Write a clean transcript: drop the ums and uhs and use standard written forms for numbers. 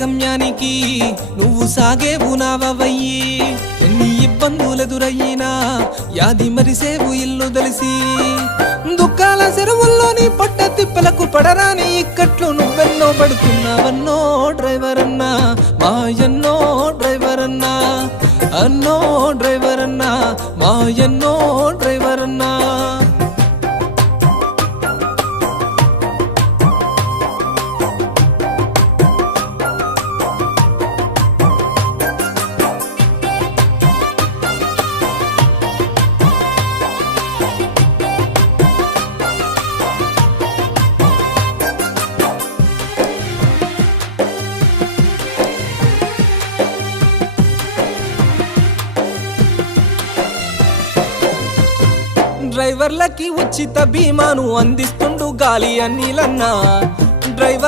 గమ్యానికి నువ్వు సాగేవు నావయ్యి ఎన్ని ఇబ్బందులెదురయ్యినా యాది మరిసేవు ఇల్లు తెలిసి దుఃఖాల చెరువుల్లోని పొట్ట తిప్పలకు పడరాని ఇక్కట్లు నువ్వెన్నో పడుతున్నావన్నో డ్రైవర్ అన్నా మాయన్నో డ్రైవర్ అన్నా అన్నో డ్రైవర్ అన్నా మాయన్నో డ్రైవర్ అన్నా డ్రైవర్లకి ఉచిత బీమాను అందిస్తుండు గాలి అనిలన్నా డ్రైవర్